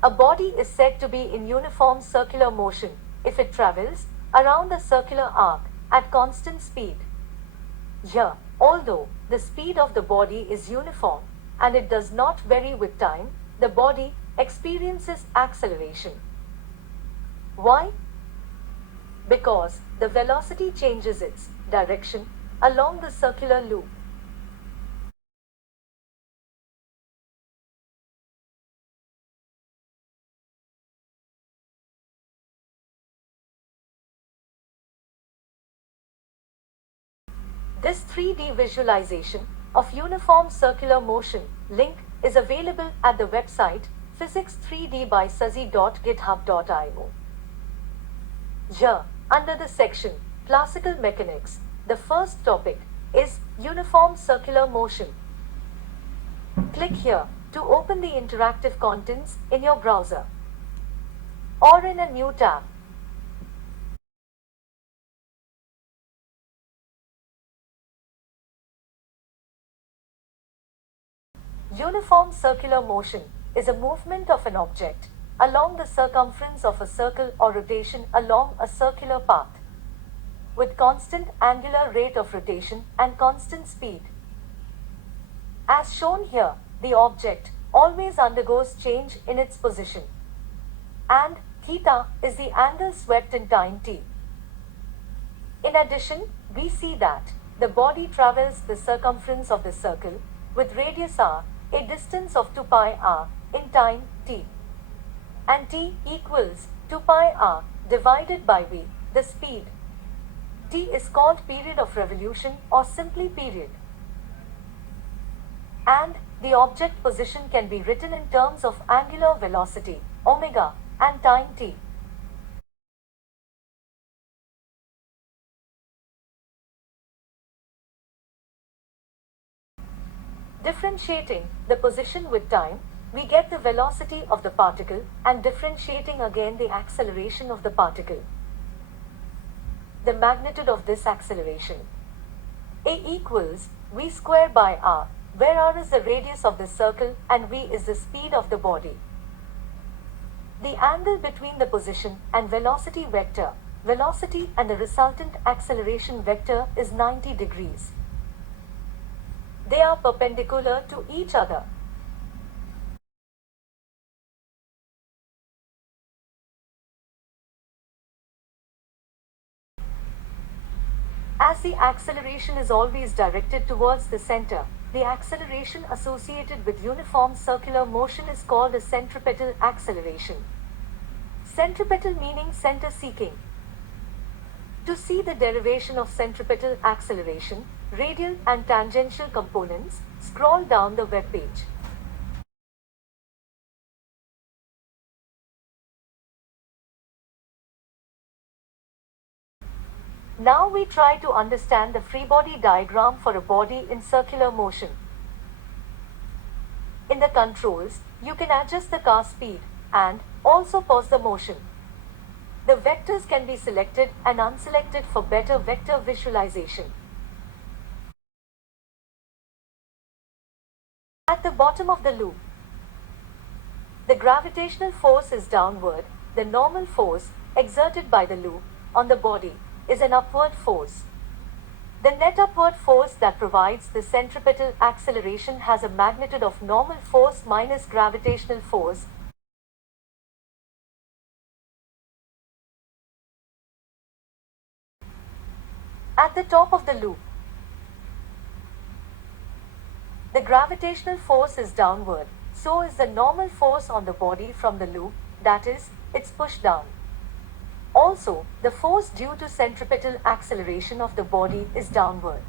A body is said to be in uniform circular motion if it travels around a circular arc at constant speed. Here, although the speed of the body is uniform and it does not vary with time, the body experiences acceleration. Why? Because the velocity changes its direction along the circular loop. This 3D visualization of uniform circular motion link is available at the website physics3d by sazi.github.io. Here, under the section Classical Mechanics, the first topic is Uniform Circular Motion. Click here to open the interactive contents in your browser or in a new tab. Uniform circular motion is a movement of an object along the circumference of a circle or rotation along a circular path with constant angular rate of rotation and constant speed. As shown here, the object always undergoes change in its position, and theta is the angle swept in time t. In addition, we see that the body travels the circumference of the circle with radius r, a distance of 2 pi r in time t, and t equals 2 pi r divided by v, the speed. T is called period of revolution or simply period. And the object position can be written in terms of angular velocity, omega, and time t. Differentiating the position with time, we get the velocity of the particle, and differentiating again the acceleration of the particle. The magnitude of this acceleration. A equals v square by r, where r is the radius of the circle and v is the speed of the body. The angle between the position and velocity vector, velocity and the resultant acceleration vector is 90 degrees. They are perpendicular to each other. As the acceleration is always directed towards the center, the acceleration associated with uniform circular motion is called a centripetal acceleration. Centripetal meaning center seeking. To see the derivation of centripetal acceleration, radial and tangential components, scroll down the webpage. Now we try to understand the free body diagram for a body in circular motion. In the controls, you can adjust the car speed and also pause the motion. The vectors can be selected and unselected for better vector visualization. At the bottom of the loop, the gravitational force is downward. The normal force exerted by the loop on the body is an upward force. The net upward force that provides the centripetal acceleration has a magnitude of normal force minus gravitational force. At the top of the loop, the gravitational force is downward, so is the normal force on the body from the loop, that is, it's pushed down. Also, the force due to centripetal acceleration of the body is downward.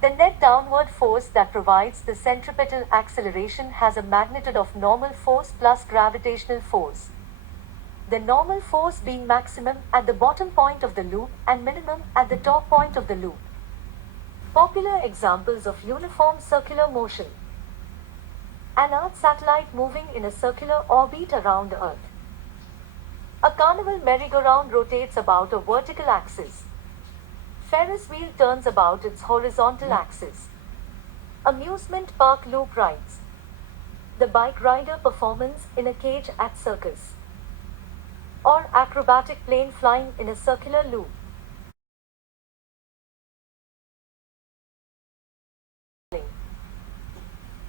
The net downward force that provides the centripetal acceleration has a magnitude of normal force plus gravitational force. The normal force being maximum at the bottom point of the loop and minimum at the top point of the loop. Popular examples of uniform circular motion. An Earth satellite moving in a circular orbit around Earth. A carnival merry-go-round rotates about a vertical axis. Ferris wheel turns about its horizontal axis. Amusement park loop rides. the bike rider performance in a cage at circus, or acrobatic plane flying in a circular loop.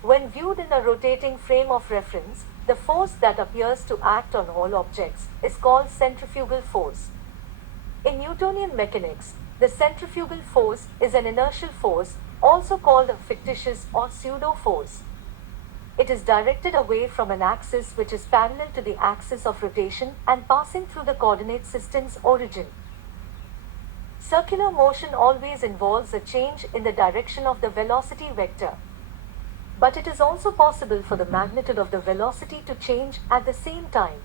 When viewed in a rotating frame of reference, the force that appears to act on all objects is called centrifugal force. In Newtonian mechanics, the centrifugal force is an inertial force, also called a fictitious or pseudo force. It is directed away from an axis which is parallel to the axis of rotation and passing through the coordinate system's origin. Circular motion always involves a change in the direction of the velocity vector. But it is also possible for the magnitude of the velocity to change at the same time.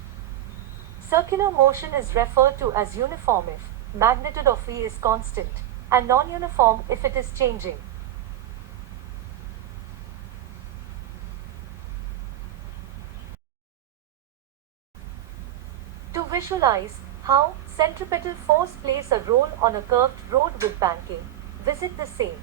Circular motion is referred to as uniform if magnitude of V is constant, and non-uniform if it is changing. To visualize how centripetal force plays a role on a curved road with banking, visit the same.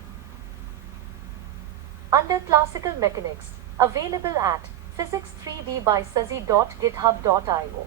Under Classical Mechanics, available at physics3d by sazi.github.io.